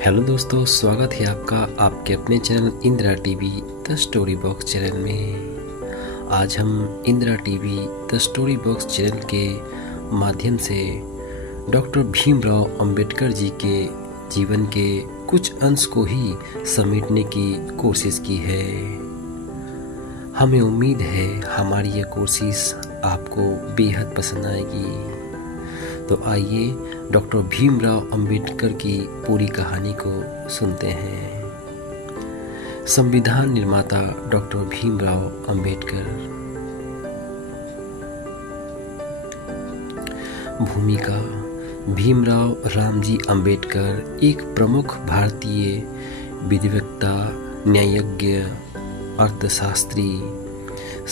Hello दोस्तों, स्वागत है आपका आपके अपने channel Indira TV the story box channel में। आज हम Indira TV the story box channel के माध्यम से डॉक्टर भीमराव अंबेडकर जी के जीवन के कुछ अंश को ही समेटने की कोशिश की है। हमें उम्मीद है हमारी यह कोशिश आपको बेहद पसंद आएगी। तो आइए डॉक्टर भीमराव अंबेडकर की पूरी कहानी को सुनते हैं। संविधान निर्माता डॉक्टर भीमराव अंबेडकर। भूमिका: भीमराव रामजी अंबेडकर एक प्रमुख भारतीय विधिवेत्ता, न्यायज्ञ, अर्थशास्त्री,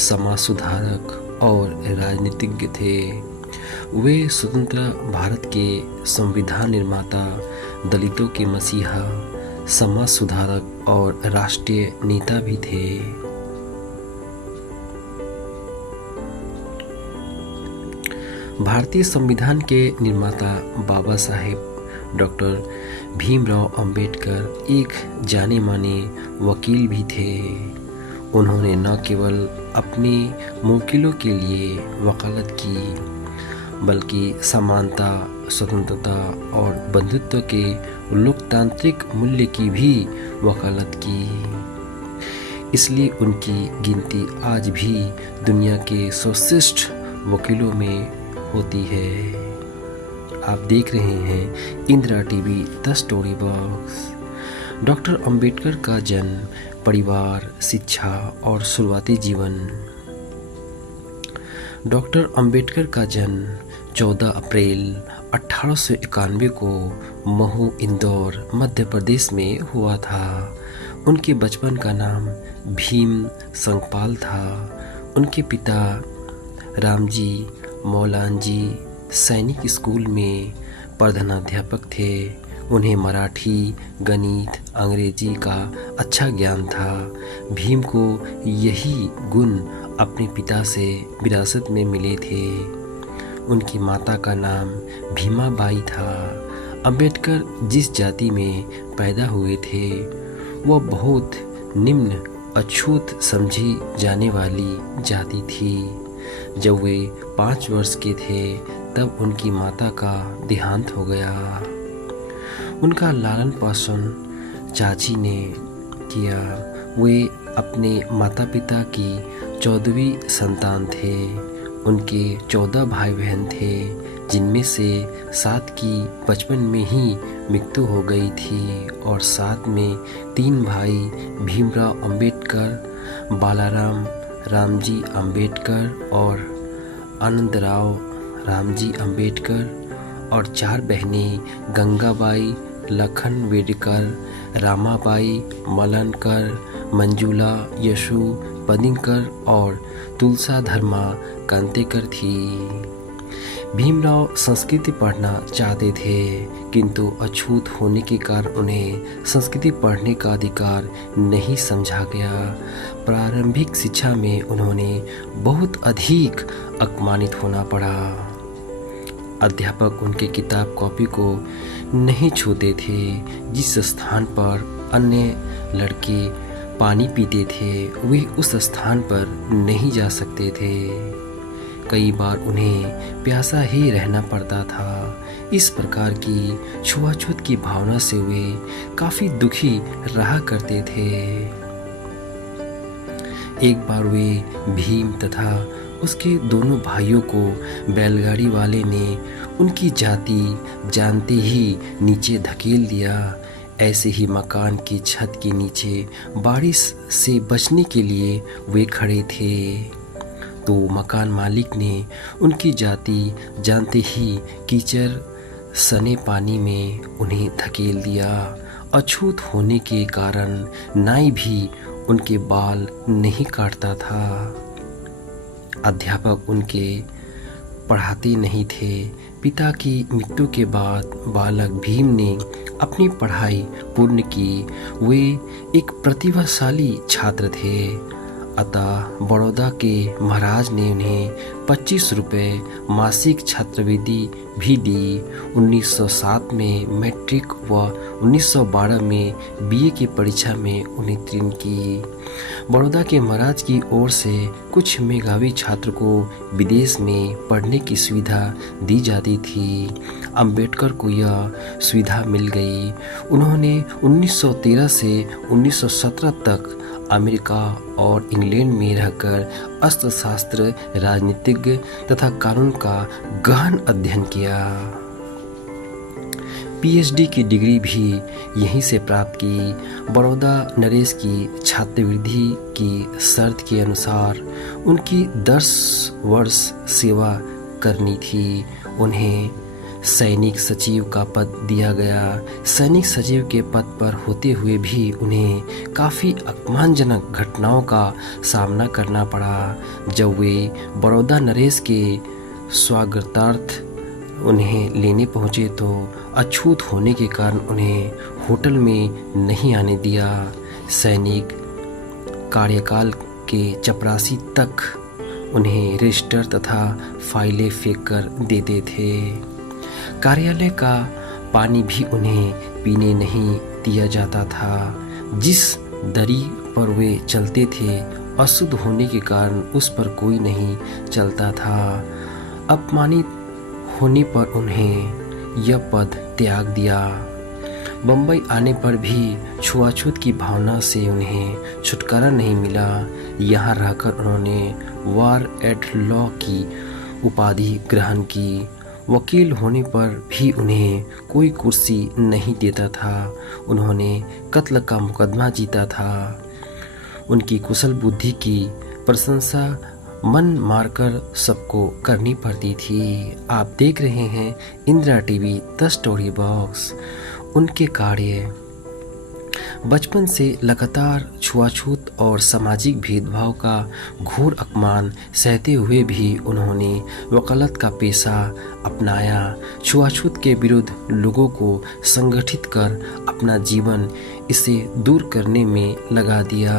समाज सुधारक और राजनीतिज्ञ थे। वे स्वतंत्र भारत के संविधान निर्माता, दलितों के मसीहा, समाज सुधारक और राष्ट्रीय नेता भी थे। भारतीय संविधान के निर्माता बाबा साहेब डॉक्टर भीमराव अंबेडकर एक जाने माने वकील भी थे। उन्होंने न केवल अपने मुवक्किलों के लिए वकालत की, बल्कि समानता, स्वतंत्रता और बंधुत्व के लोकतांत्रिक मूल्य की भी वकालत की। इसलिए उनकी गिनती आज भी दुनिया के सर्वश्रेष्ठ वकीलों में होती है। आप देख रहे हैं Indira TV the story box. Doctor Ambedkar का जन्म, परिवार, शिक्षा और शुरुआती जीवन। डॉक्टर अंबेडकर का जन्म 14 अप्रैल 1891 को महू, इंदौर, मध्य प्रदेश में हुआ था। उनके बचपन का नाम भीम संगपाल था। उनके पिता रामजी मौलानजी सैनिक स्कूल में प्रधानाध्यापक थे। उन्हें मराठी, गणित, अंग्रेजी का अच्छा ज्ञान था। भीम को यही गुण अपने पिता से विरासत में मिले थे। उनकी माता का नाम भीमाबाई था। अंबेडकर जिस जाति में पैदा हुए थे वह बहुत निम्न, अछूत समझी जाने वाली जाति थी। जब वे 5 वर्ष के थे तब उनकी माता का देहांत हो गया। उनका लालन पालन चाची ने किया। वे अपने माता पिता की 14वीं संतान थे। उनके 14 भाई बहन थे, जिनमें से 7 की बचपन में ही मृत्यु हो गई थी और 7 में 3 भाई भीमराव अंबेडकर, बालाराम रामजी अंबेडकर और आनंदराव रामजी अंबेडकर और 4 बहनें गंगाबाई, लखनवेडकर, रामाबाई, मलनकर, मंजुला, यशु पदिंकर और तुलसा धर्मा कांतेकर थी। भीमराव संस्कृत पढ़ना चाहते थे, किंतु अछूत होने के कारण उन्हें संस्कृत पढ़ने का अधिकार नहीं समझा गया। प्रारंभिक शिक्षा में उन्होंने बहुत अधिक अपमानित होना पड़ा। अध्यापक उनके किताब कॉपी को नहीं छूते थे। जिस स्थान पर अन्य लड़के पानी पीते थे वे उस स्थान पर नहीं जा सकते थे। कई बार उन्हें प्यासा ही रहना पड़ता था। इस प्रकार की छुआछूत की भावना से वे काफ़ी दुखी रहा करते थे। एक बार वे भीम तथा उसके दोनों भाइयों को बैलगाड़ी वाले ने उनकी जाति जानते ही नीचे धकेल दिया। ऐसे ही मकान की छत के नीचे बारिश से बचने के लिए वे खड़े थे, तो मकान मालिक ने उनकी जाति जानते ही कीचड़ सने पानी में उन्हें धकेल दिया। अछूत होने के कारण नाई भी उनके बाल नहीं काटता था। अध्यापक उनके पढ़ाते नहीं थे। पिता की मृत्यु के बाद बालक भीम ने अपनी पढ़ाई पूर्ण की। वे एक प्रतिभाशाली छात्र थे। अतः बड़ौदा के महाराज ने उन्हें 25 रुपये मासिक छात्रवृत्ति भी दी। 1907 में मैट्रिक व 1912 में बीए की परीक्षा में उत्तीर्ण की। बड़ौदा के महाराज की ओर से कुछ मेधावी छात्र को विदेश में पढ़ने की सुविधा दी जाती थी। अंबेडकर को यह सुविधा मिल गई। उन्होंने 1913 से 1917 तक अमेरिका और इंग्लैंड में रहकर अर्थशास्त्र, राजनीतिज्ञ तथा कानून का गहन अध्ययन किया। पीएचडी की डिग्री भी यहीं से प्राप्त की। बड़ौदा नरेश की छात्रवृत्ति की शर्त के अनुसार उनकी 10 वर्ष सेवा करनी थी। उन्हें सैनिक सचिव का पद दिया गया। सैनिक सचिव के पद पर होते हुए भी उन्हें काफ़ी अपमानजनक घटनाओं का सामना करना पड़ा। जब वे बड़ौदा नरेश के स्वागतार्थ उन्हें लेने पहुंचे तो अछूत होने के कारण उन्हें होटल में नहीं आने दिया। सैनिक कार्यकाल के चपरासी तक उन्हें रजिस्टर तथा फाइलें फेंक कर देते थे। कार्यालय का पानी भी उन्हें पीने नहीं दिया जाता था। जिस दरी पर वे चलते थे अशुद्ध होने के कारण उस पर कोई नहीं चलता था। अपमानित होने पर उन्हें यह पद त्याग दिया। बम्बई आने पर भी छुआछूत की भावना से उन्हें छुटकारा नहीं मिला। यहाँ रहकर उन्होंने वार एट लॉ की उपाधि ग्रहण की। वकील होने पर भी उन्हें कोई कुर्सी नहीं देता था। उन्होंने कत्ल का मुकदमा जीता था। उनकी कुशल बुद्धि की प्रशंसा मन मारकर सबको करनी पड़ती थी। आप देख रहे हैं Indira TV the story box. उनके कार्य बचपन से लगातार छुआछूत और सामाजिक भेदभाव का घोर अपमान सहते हुए भी उन्होंने वकालत का पेशा अपनाया। छुआछूत के विरुद्ध लोगों को संगठित कर अपना जीवन इसे दूर करने में लगा दिया।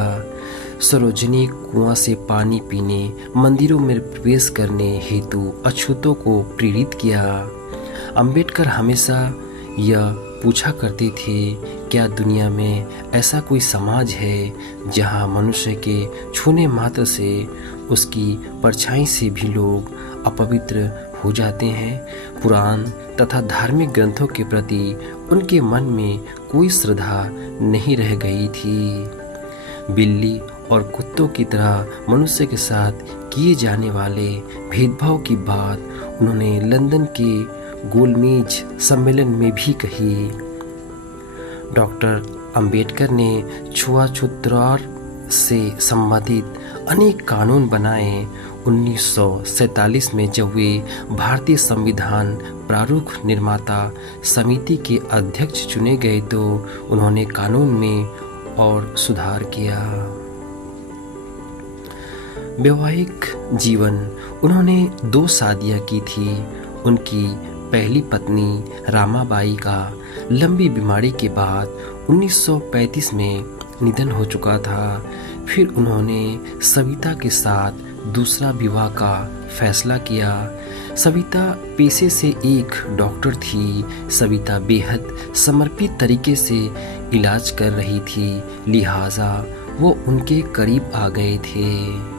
सार्वजनिक कुआं से पानी पीने, मंदिरों में प्रवेश करने हेतु अछूतों को प्रेरित किया। अंबेडकर हमेशा यह पूछा करते थे, क्या दुनिया में ऐसा कोई समाज है जहां मनुष्य के छूने मात्र से उसकी परछाई से भी लोग अपवित्र हो जाते हैं। पुराण तथा धार्मिक ग्रंथों के प्रति उनके मन में कोई श्रद्धा नहीं रह गई थी। बिल्ली और कुत्तों की तरह मनुष्य के साथ किए जाने वाले भेदभाव की बात उन्होंने लंदन के गोलमेज सम्मेलन में भी कही। डॉक्टर अंबेडकर ने छुआछूतवार से संबंधित अनेक कानून बनाए। 1947 में जब वे भारतीय संविधान प्रारूप निर्माता समिति के अध्यक्ष चुने गए तो उन्होंने कानून में और सुधार किया। वैवाहिक जीवन उन्होंने 2 शादियां की थी। उनकी पहली पत्नी रामाबाई का लंबी बीमारी के बाद 1935 में निधन हो चुका था। फिर उन्होंने सविता के साथ दूसरा विवाह का फैसला किया। सविता पेशे से एक डॉक्टर थी। सविता बेहद समर्पित तरीके से इलाज कर रही थी, लिहाजा वो उनके करीब आ गए थे।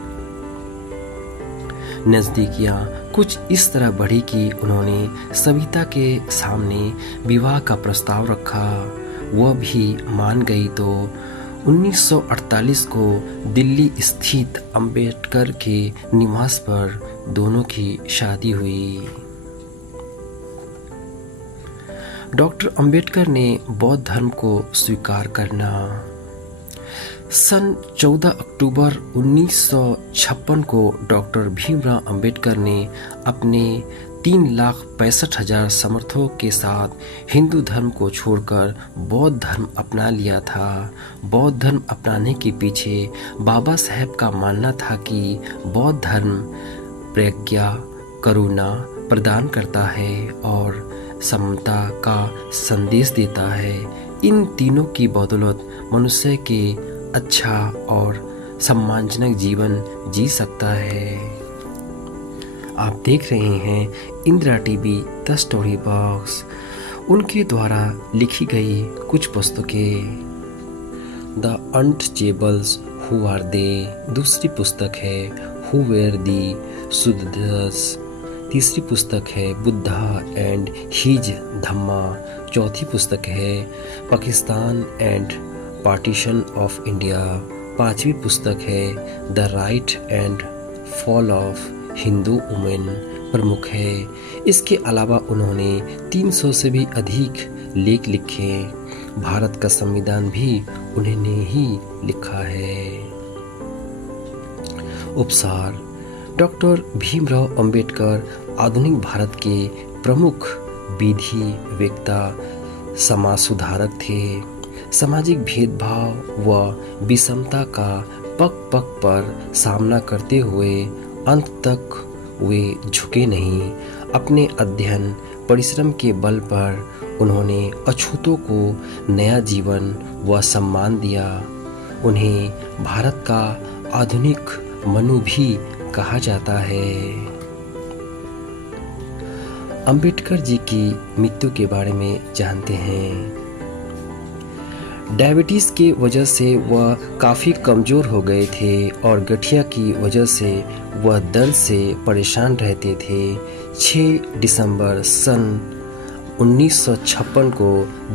नज़दीकियाँ कुछ इस तरह बढ़ी कि उन्होंने सविता के सामने विवाह का प्रस्ताव रखा। वह भी मान गई तो 1948 को दिल्ली स्थित अंबेडकर के निवास पर दोनों की शादी हुई। डॉक्टर अंबेडकर ने बौद्ध धर्म को स्वीकार करना। सन 14 अक्टूबर 1956 को डॉक्टर भीमराव अंबेडकर ने अपने 3,65,000 समर्थकों के साथ हिंदू धर्म को छोड़कर बौद्ध धर्म अपना लिया था। बौद्ध धर्म अपनाने के पीछे बाबा साहेब का मानना था कि बौद्ध धर्म प्रज्ञा, करुणा प्रदान करता है और समता का संदेश देता है। इन तीनों की बदौलत मनुष्य के अच्छा और सम्मानजनक जीवन जी सकता है। आप देख रहे हैं Indira TV the story box. उनके द्वारा लिखी गई कुछ पुस्तकें, the untouchables who are they दूसरी पुस्तक है, हु वेयर दी सुदर्स तीसरी पुस्तक है, बुद्धा एंड हिज धम्मा चौथी पुस्तक है, Pakistan and partition of India पांचवी पुस्तक है, the right and fall of Hindu women प्रमुख है। इसके अलावा उन्होंने 300 से भी अधिक लेख लिखे। भारत का संविधान भी उन्होंने ही लिखा है। उपसार: डॉक्टर भीमराव अंबेडकर आधुनिक भारत के प्रमुख विधि वेत्ता, समाज सुधारक थे। सामाजिक भेदभाव व विषमता का पग पग पर सामना करते हुए अंत तक वे झुके नहीं। अपने अध्ययन परिश्रम के बल पर उन्होंने अछूतों को नया जीवन व सम्मान दिया। उन्हें भारत का आधुनिक मनु भी कहा जाता है। अंबेडकर जी की मृत्यु के बारे में जानते हैं। डायबिटीज की वजह से वह काफ़ी कमज़ोर हो गए थे और गठिया की वजह से वह दर्द से परेशान रहते थे। 6 दिसंबर सन 1956 को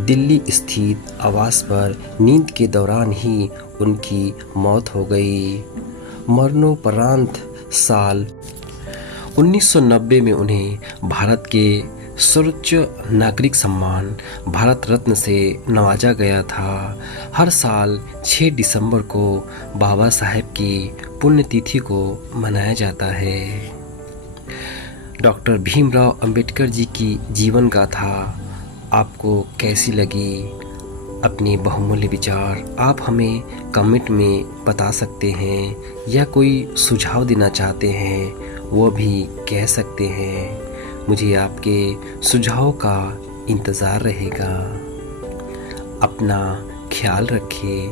दिल्ली स्थित आवास पर नींद के दौरान ही उनकी मौत हो गई। मरणोपरांत साल 1990 में उन्हें भारत के सर्वोच्च नागरिक सम्मान भारत रत्न से नवाजा गया था। हर साल 6 दिसंबर को बाबा साहेब की पुण्यतिथि को मनाया जाता है। डॉक्टर भीमराव अंबेडकर जी की जीवन गाथा आपको कैसी लगी? अपने बहुमूल्य विचार आप हमें कमेंट में बता सकते हैं, या कोई सुझाव देना चाहते हैं वो भी कह सकते हैं। मुझे आपके सुझाव का इंतज़ार रहेगा। अपना ख्याल रखिए।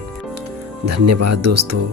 धन्यवाद दोस्तों।